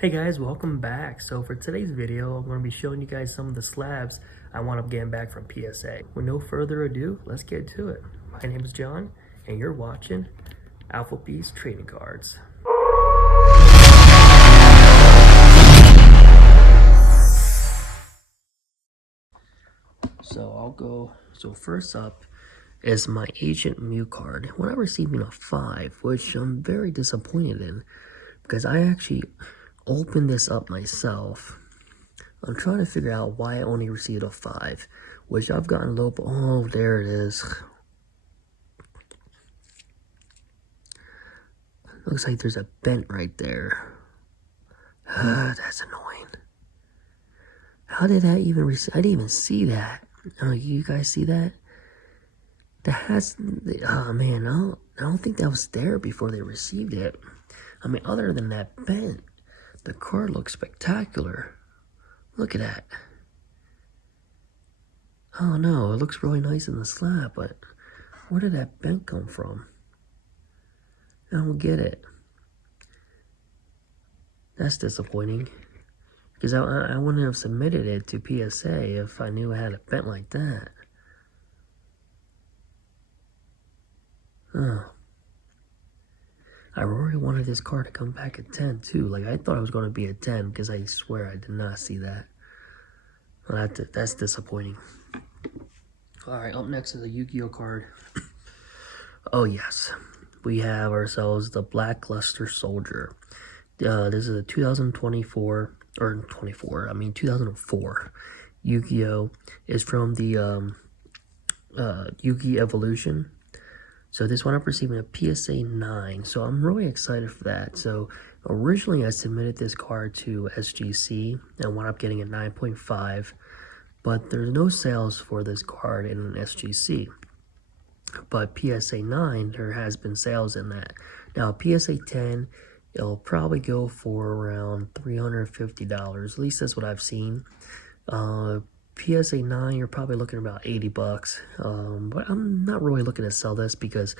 Hey guys, welcome back. So for today's video, I'm going to be showing you guys some of the slabs I wound up getting back from PSA. With no further ado, let's get to it. My name is John, and you're watching Alphabeat's Trading Cards. So first up is my Agent Mew card. When I received a 5, which I'm very disappointed in, because I actually opened this up myself. I'm trying to figure out why I only received a 5, which I've gotten a little bit. Oh, there it is. Looks like there's a bent right there. That's annoying. How did that even receive? I didn't even see that. Oh, you guys see that? That has. Oh man, I don't think that was there before they received it. I mean, other than that bent, the card looks spectacular. Look at that. Oh no, it looks really nice in the slab, but where did that bent come from? I don't get it. That's disappointing. Because I wouldn't have submitted it to PSA if I knew I had a bent like that. Oh. I really wanted this card to come back at 10 too. Like, I thought it was going to be a 10 because I swear I did not see that. Well, that's disappointing. Alright, up next is a Yu-Gi-Oh card. Oh yes. We have ourselves the Blackluster Soldier. This is a 2024, or 2004 Yu-Gi-Oh! Is from the Yu-Gi Evolution. So this one I'm receiving a PSA 9, so I'm really excited for that. So originally I submitted this card to SGC and wound up getting a 9.5, but there's no sales for this card in an SGC. But PSA 9, there has been sales in that. Now PSA 10, it'll probably go for around $350. At least that's what I've seen. PSA 9, you're probably looking about 80 bucks. But I'm not really looking to sell this because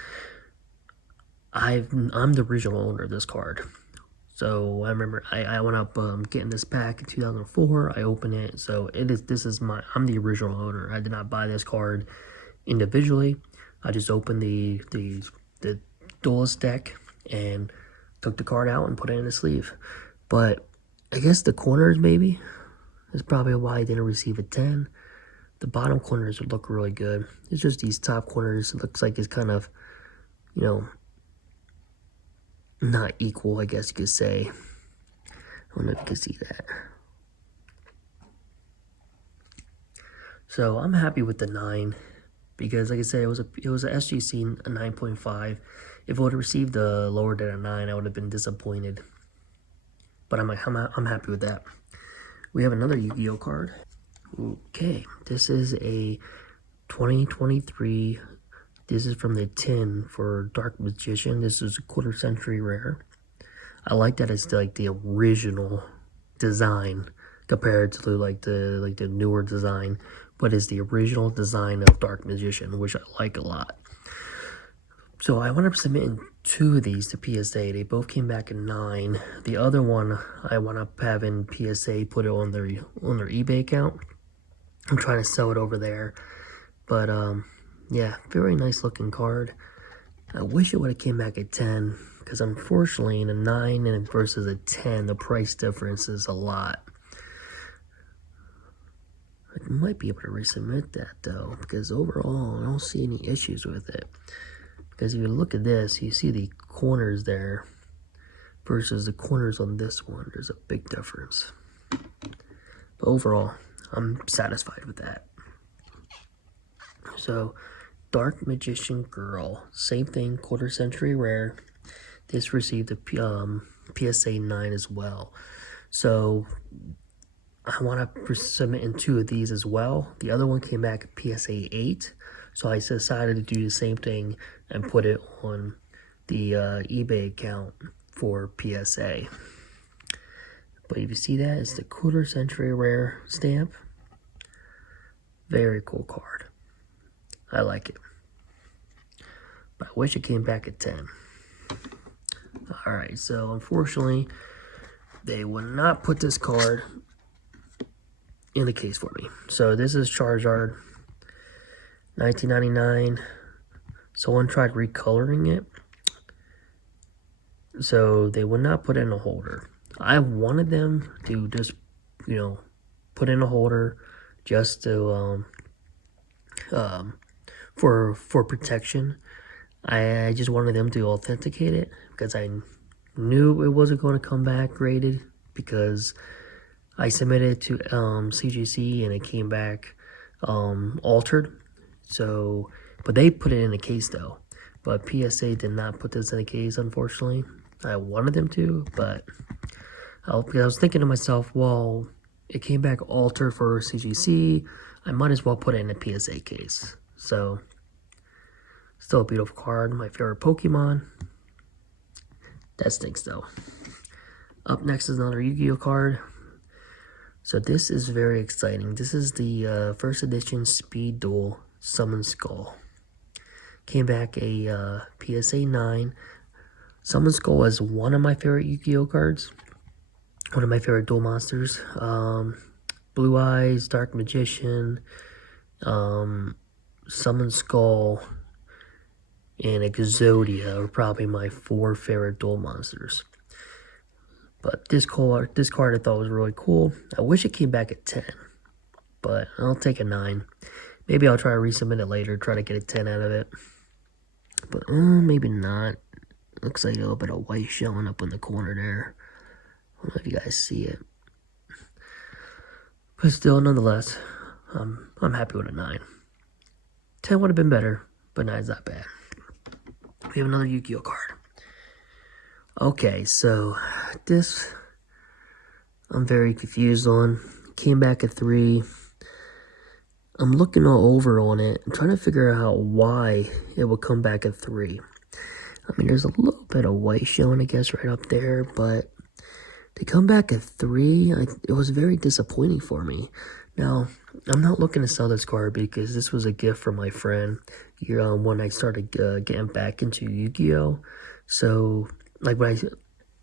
I'm the original owner of this card. So I remember I went up getting this pack in 2004. I opened it, so I'm the original owner. I did not buy this card individually. I just opened the duelist deck and took the card out and put it in the sleeve. But I guess the corners maybe is probably why I didn't receive a 10. The bottom corners would look really good. It's just these top corners. It looks like it's kind of, not equal, I guess you could say. I don't know if you can see that. So I'm happy with the 9 because, like I said, it was a SGC 9.5. If it would have received a lower than a 9, I would have been disappointed. But I'm happy with that. We have another Yu-Gi-Oh card. Okay, this is a 2023. This is from the tin for Dark Magician. This is a quarter century rare. I like that it's like the original design compared to like the newer design, but it's the original design of Dark Magician, which I like a lot. So I wound up submitting 2 of these to PSA. They both came back at 9. The other one I wound up having PSA put it on their eBay account. I'm trying to sell it over there, but yeah, very nice looking card. I wish it would have came back at 10, because unfortunately in a 9 and versus a 10, the price difference is a lot. I might be able to resubmit that though, because overall I don't see any issues with it. Because if you look at this, you see the corners there versus the corners on this one. There's a big difference. But overall, I'm satisfied with that. So, Dark Magician Girl, same thing, quarter century rare. This received a PSA 9 as well. So I want to submit in 2 of these as well. The other one came back at PSA 8. So I decided to do the same thing and put it on the eBay account for PSA. But if you see that, it's the quarter century rare stamp. Very cool card. I like it. But I wish it came back at 10. Alright, so unfortunately, they would not put this card in the case for me. So this is Charizard, 1999. Someone tried recoloring it, so they would not put it in a holder. I wanted them to just, put in a holder just to for protection. I just wanted them to authenticate it because I knew it wasn't going to come back graded, because I submitted it to CGC and it came back altered. So, but they put it in a case though. But PSA did not put this in a case, unfortunately. I wanted them to, but because I was thinking to myself, well, it came back altered for CGC. I might as well put it in a PSA case. So, still a beautiful card. My favorite Pokemon. That stinks though. Up next is another Yu-Gi-Oh card. So this is very exciting. This is the first edition Speed Duel Summon Skull. Came back a PSA 9. Summon Skull is one of my favorite Yu-Gi-Oh cards. One of my favorite duel monsters. Blue Eyes, Dark Magician, Summon Skull, and Exodia are probably my 4 favorite duel monsters. But this card I thought was really cool. I wish it came back at 10, but I'll take a 9. Maybe I'll try to resubmit it later, try to get a 10 out of it. But maybe not. Looks like a little bit of white showing up in the corner there. I don't know if you guys see it. But still, nonetheless, I'm happy with a 9. 10 would have been better, but 9's not bad. We have another Yu-Gi-Oh card. Okay, so this I'm very confused on. Came back at 3. I'm looking all over on it. I'm trying to figure out why it would come back at 3. I mean, there's a little bit of white showing, I guess, right up there, but to come back at 3, it was very disappointing for me. Now, I'm not looking to sell this card because this was a gift from my friend when I started getting back into Yu-Gi-Oh. So,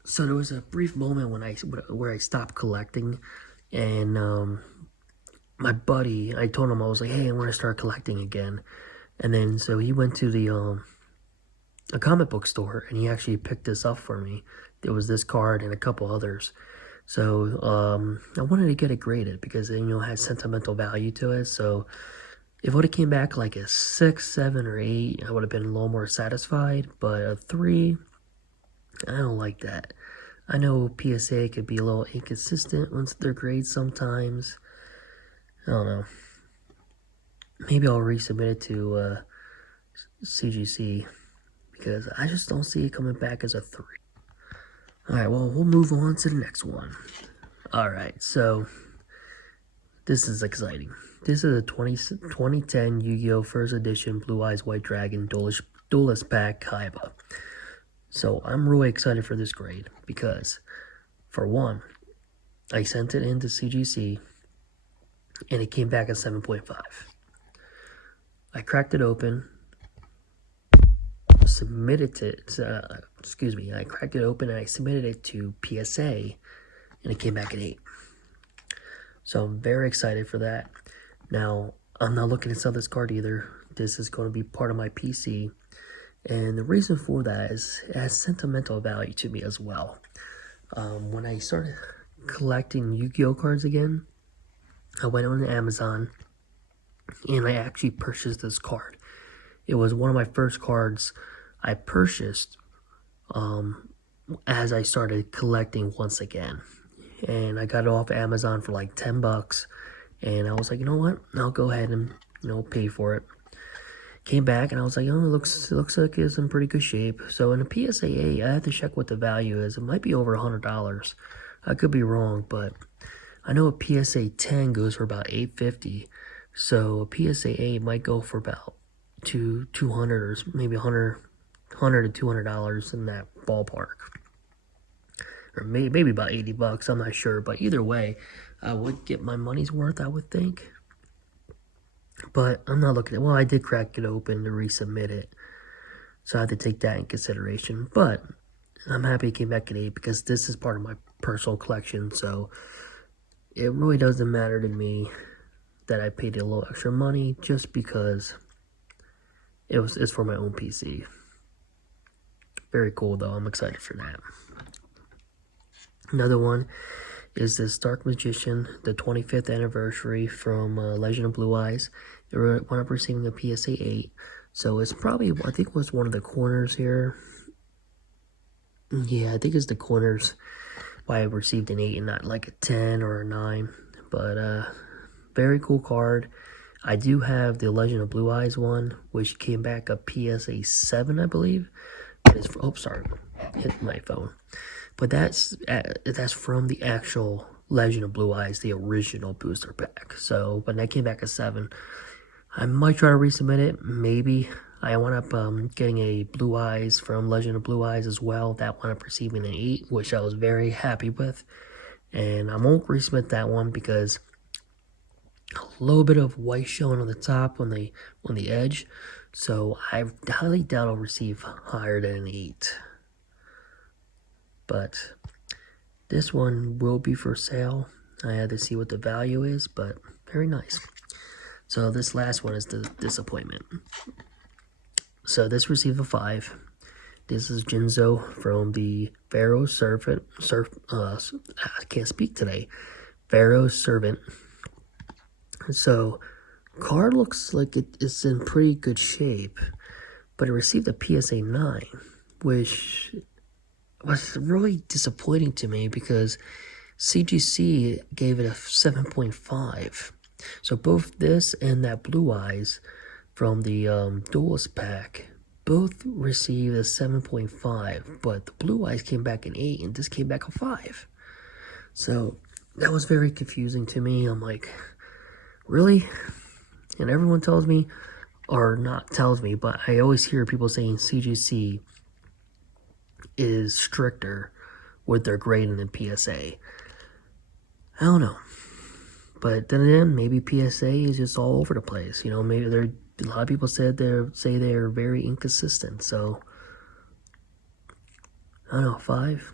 so there was a brief moment where I stopped collecting, and my buddy, I told him, I was like, hey, I want to start collecting again. And then so he went to a comic book store, and he actually picked this up for me. There was this card and a couple others. So I wanted to get it graded because it has sentimental value to it. So if it would have came back like a 6, 7, or 8, I would have been a little more satisfied. But a 3, I don't like that. I know PSA could be a little inconsistent once their grades sometimes. I don't know. Maybe I'll resubmit it to CGC because I just don't see it coming back as a 3. Alright, well, we'll move on to the next one. Alright, so this is exciting. This is a 2010 Yu-Gi-Oh! First Edition Blue Eyes White Dragon Duelist Pack Kaiba. So I'm really excited for this grade because, for one, I sent it into CGC and it came back at 7.5. I cracked it open, submitted it, I cracked it open and I submitted it to PSA and it came back at 8. So I'm very excited for that. Now, I'm not looking to sell this card either. This is going to be part of my PC. And the reason for that is it has sentimental value to me as well. When I started collecting Yu-Gi-Oh cards again, I went on Amazon and I actually purchased this card. It was one of my first cards I purchased as I started collecting once again. And I got it off Amazon for like $10. And I was like, you know what? I'll go ahead and, pay for it. Came back and I was like, oh, it looks like it's in pretty good shape. So in a PSA 8, I have to check what the value is. It might be over $100. I could be wrong, but I know a PSA 10 goes for about $850. So a PSA 8 might go for about $200 or maybe $100 to $200 in that ballpark. Or maybe about $80, I'm not sure. But either way, I would get my money's worth, I would think. But I'm not looking at, well, I did crack it open to resubmit it. So I have to take that in consideration. But I'm happy it came back at 8 because this is part of my personal collection, so it really doesn't matter to me that I paid a little extra money just because it's for my own PC. Very cool though, I'm excited for that. Another one is this Dark Magician, the 25th anniversary from Legend of Blue Eyes. They wound up receiving a PSA 8, so it's probably, I think it was one of the corners here. Yeah, I think it's the corners why I received an 8 and not like a 10 or a 9. But very cool card. I do have the Legend of Blue Eyes one, which came back a PSA 7, I believe. It's, oh, sorry, hit my phone. But that's from the actual Legend of Blue Eyes, the original booster pack. So, but that came back a 7. I might try to resubmit it, maybe. I wound up getting a Blue Eyes from Legend of Blue Eyes as well. That wound up receiving an 8, which I was very happy with. And I won't resubmit that one because a little bit of white showing on the top on the edge. So I highly doubt I'll receive higher than an 8. But this one will be for sale. I had to see what the value is, but very nice. So this last one is the disappointment. So this received a 5. This is Jinzo from the Pharaoh's Servant. I can't speak today. Pharaoh's Servant. So card looks like it's in pretty good shape, but it received a PSA 9, which was really disappointing to me because CGC gave it a 7.5. So both this and that Blue Eyes from the Duelist pack both received a 7.5, but the Blue Eyes came back an 8 and this came back a 5. So that was very confusing to me. I'm like, really? And everyone tells me, or not tells me, but I always hear people saying CGC is stricter with their grading than PSA. I don't know. But then again, maybe PSA is just all over the place. You know, maybe a lot of people say they're very inconsistent. So I don't know, 5.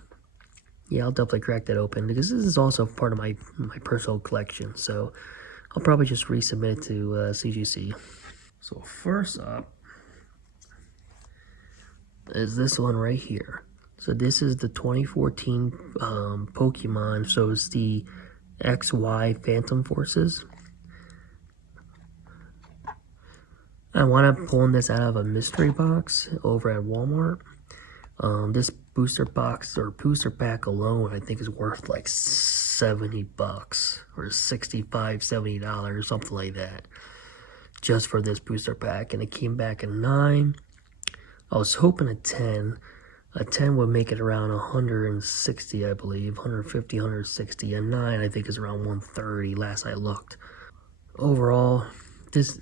Yeah, I'll definitely crack that open because this is also part of my personal collection. So I'll probably just resubmit it to CGC. So first up is this one right here. So this is the 2014 Pokemon. So it's the XY Phantom Forces. I wound up pulling this out of a mystery box over at Walmart. This booster box or booster pack alone, I think is worth like $70 or $65, $70, something like that, just for this booster pack. And it came back a 9. I was hoping a 10. A 10 would make it around 160, I believe, 150, 160. A 9, I think, is around 130. Last I looked. Overall, it's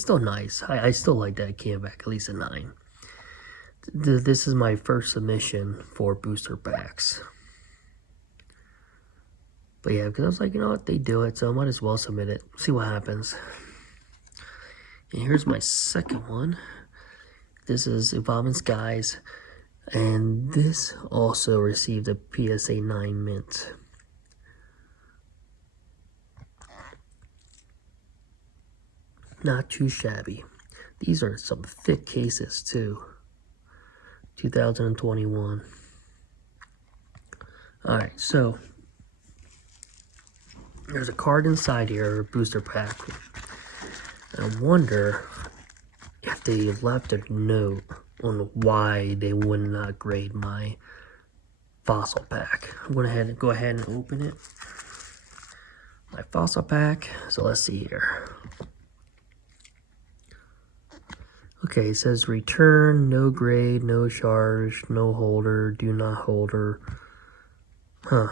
still nice. I still like that it came back at least a 9. This is my first submission for booster packs. But yeah, because I was like, you know what, they do it, so I might as well submit it. See what happens. And here's my second one. This is Evolving Skies. And this also received a PSA 9 mint. Not too shabby. These are some thick cases too. 2021. Alright, so there's a card inside here, a booster pack. I wonder if they left a note on why they would not grade my fossil pack. I'm going to go ahead and open it. My fossil pack. So let's see here. Okay, it says return, no grade, no charge, no holder, do not holder. Huh.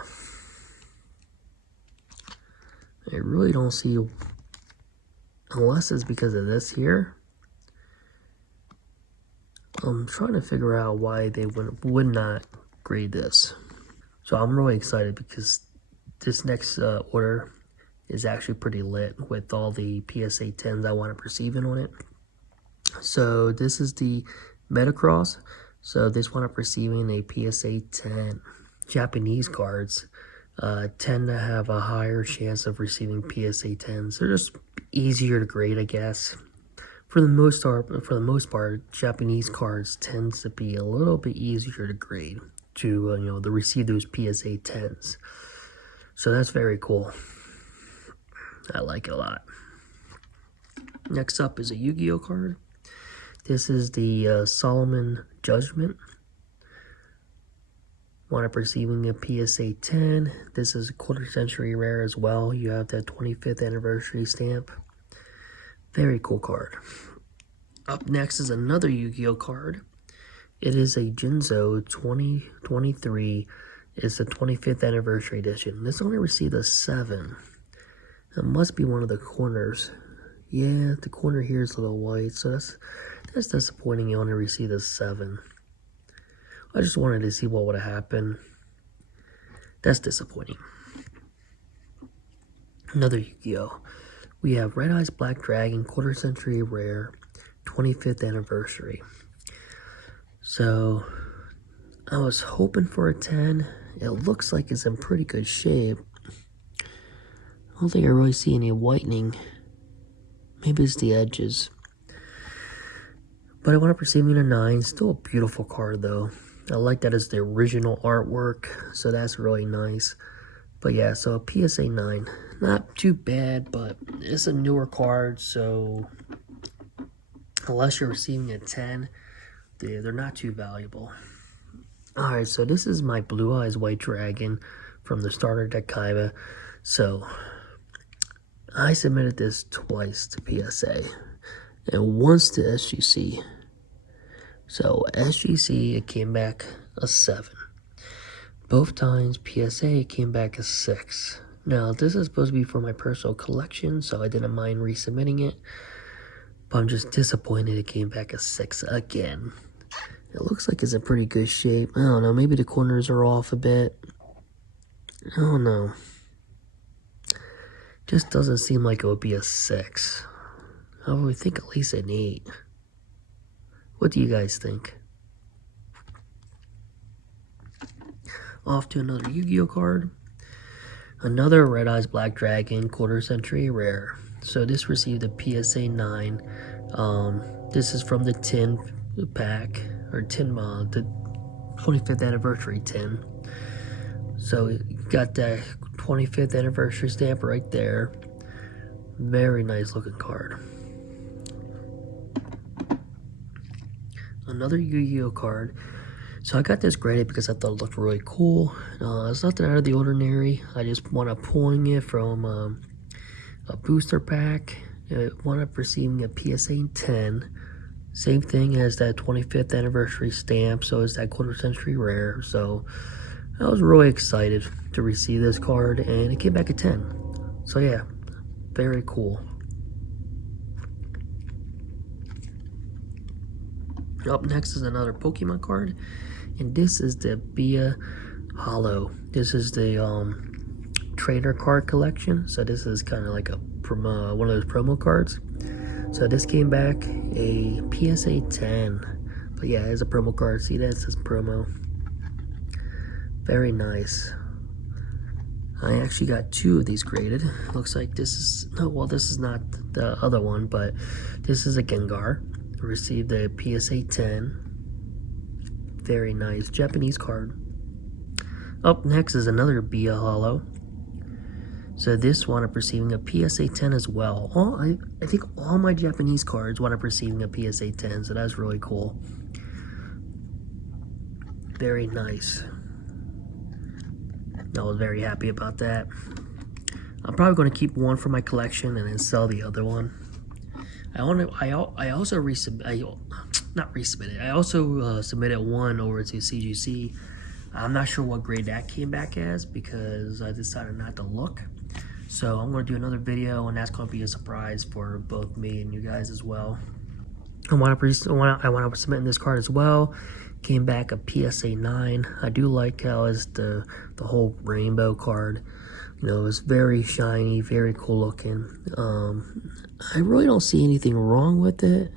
I really don't see, unless it's because of this here. I'm trying to figure out why they would not grade this. So I'm really excited because this next order is actually pretty lit with all the PSA 10s I want to receiving on it. So this is the Metacross. So this one up receiving a PSA 10. Japanese cards tend to have a higher chance of receiving PSA 10s. They're just easier to grade, I guess. For the most part, Japanese cards tends to be a little bit easier to grade to to receive those PSA 10s. So that's very cool. I like it a lot. Next up is a Yu-Gi-Oh card. This is the Solomon Judgment. One up receiving a PSA 10. This is a quarter century rare as well. You have that 25th anniversary stamp. Very cool card. Up next is another Yu-Gi-Oh card. It is a Jinzo 2023. It's the 25th anniversary edition. This only received a 7. It must be one of the corners. Yeah, the corner here is a little white, so that's disappointing. You only received a 7. I just wanted to see what would have happened. That's disappointing. Another Yu-Gi-Oh! We have Red Eyes Black Dragon, quarter century rare, 25th anniversary. So, I was hoping for a 10. It looks like it's in pretty good shape. I don't think I really see any whitening. Maybe it's the edges. But I wound up receiving a 9. Still a beautiful card though. I like that it's the original artwork, so that's really nice. But yeah, so a PSA 9. Not too bad, but it's a newer card, so unless you're receiving a 10, they're not too valuable. Alright, so this is my Blue Eyes White Dragon from the starter deck Kaiba. So, I submitted this twice to PSA and once to SGC. So, SGC, it came back a 7. Both times, PSA came back a 6. Now, this is supposed to be for my personal collection, so I didn't mind resubmitting it. But I'm just disappointed it came back a 6 again. It looks like it's in pretty good shape. I don't know, maybe the corners are off a bit. I don't know. Just doesn't seem like it would be a 6. I would think at least an 8. What do you guys think? Off to another Yu-Gi-Oh card. Another Red Eyes Black Dragon, quarter century rare. So this received a PSA 9. This is from the tin pack, or tin mod, the 25th anniversary tin. So you got that 25th anniversary stamp right there. Very nice looking card. Another Yu-Gi-Oh card. So I got this graded because I thought it looked really cool. It's nothing out of the ordinary. I just wound up pulling it from a booster pack. It wound up receiving a PSA 10. Same thing as that 25th anniversary stamp. So it's that quarter century rare. So I was really excited to receive this card, and it came back a 10. So yeah, very cool. Up next is another Pokemon card, and this is the Bia Hollow. This is the trainer card collection. So this is kind of like a one of those promo cards. So this came back a PSA 10. But yeah, it's a promo card. See that? It says promo. Very nice. I actually got 2 of these graded. Looks like this is, no, well, this is not the other one, but this is a Gengar. Received a PSA 10. Very nice. Japanese card. Up next is another Bia Hollow. So this wound up receiving a PSA 10 as well. I think all my Japanese cards wound up receiving a PSA 10, so that's really cool. Very nice. I was very happy about that. I'm probably going to keep one for my collection and then sell the other one. I also submitted one over to CGC. I'm not sure what grade that came back as because I decided not to look. So I'm going to do another video, and that's going to be a surprise for both me and you guys as well. I want to submit this card as well. Came back a PSA 9. I do like how it's the whole rainbow card. You know, it's very shiny, very cool looking. I really don't see anything wrong with it,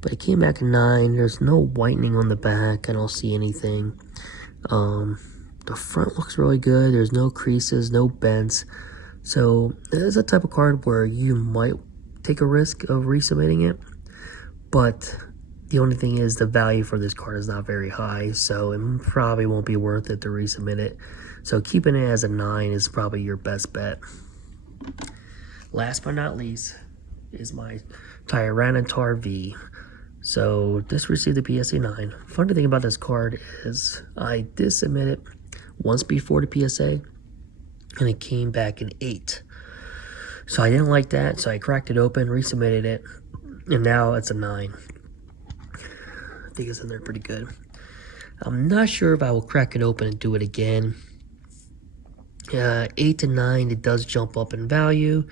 but it came back a 9. There's no whitening on the back. I don't see anything. The The front looks really good. There's no creases, no bends. So it's a type of card where you might take a risk of resubmitting it, but the only thing is the value for this card is not very high, so it probably won't be worth it to resubmit it. So keeping it as a 9 is probably your best bet. Last but not least is my Tyranitar V. So this received a PSA 9. Funny thing about this card is I did submit it once before the PSA, and it came back an 8. So I didn't like that, so I cracked it open, resubmitted it, and now it's a 9. I think it's in there pretty good. I'm not sure if I will crack it open and do it again. 8 to 9, it does jump up in value.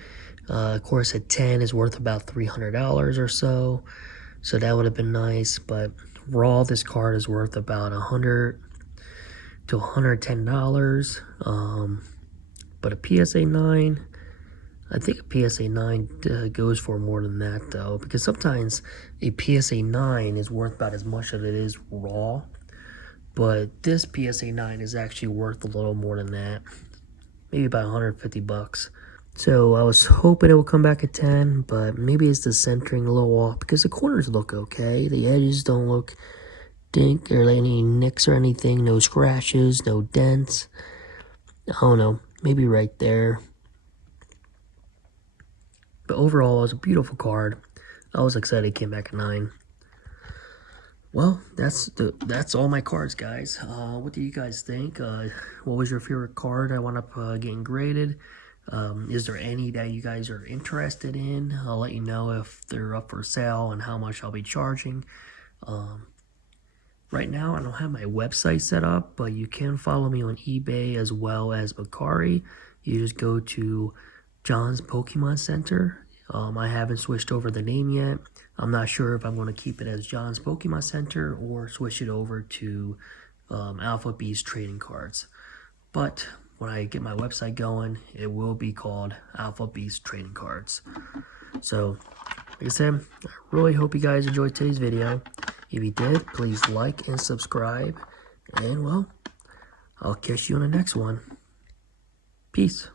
Of course, at 10 is worth about $300 or so. So that would have been nice, but raw, this card is worth about $100 to $110. But a PSA 9, I think a PSA 9 goes for more than that, though, because sometimes a PSA 9 is worth about as much as it is raw, but this PSA 9 is actually worth a little more than that, maybe about 150 bucks. So I was hoping it would come back at 10, but maybe it's the centering a little off, because the corners look okay. The edges don't look dink or any nicks or anything, no scratches, no dents. I don't know, maybe right there. But overall, it was a beautiful card. I was excited it came back at 9. Well, that's all my cards, guys. What do you guys think? What was your favorite card I wound up getting graded? Is there any that you guys are interested in? I'll let you know if they're up for sale and how much I'll be charging. Right now, I don't have my website set up, but you can follow me on eBay as well as Bakari. You just go to John's Pokemon Center. I haven't switched over the name yet. I'm not sure if I'm going to keep it as John's Pokemon Center or switch it over to Alpha Beast Trading Cards. But when I get my website going, it will be called Alpha Beast Trading Cards. So, like I said, I really hope you guys enjoyed today's video. If you did, please like and subscribe. And, well, I'll catch you on the next one. Peace.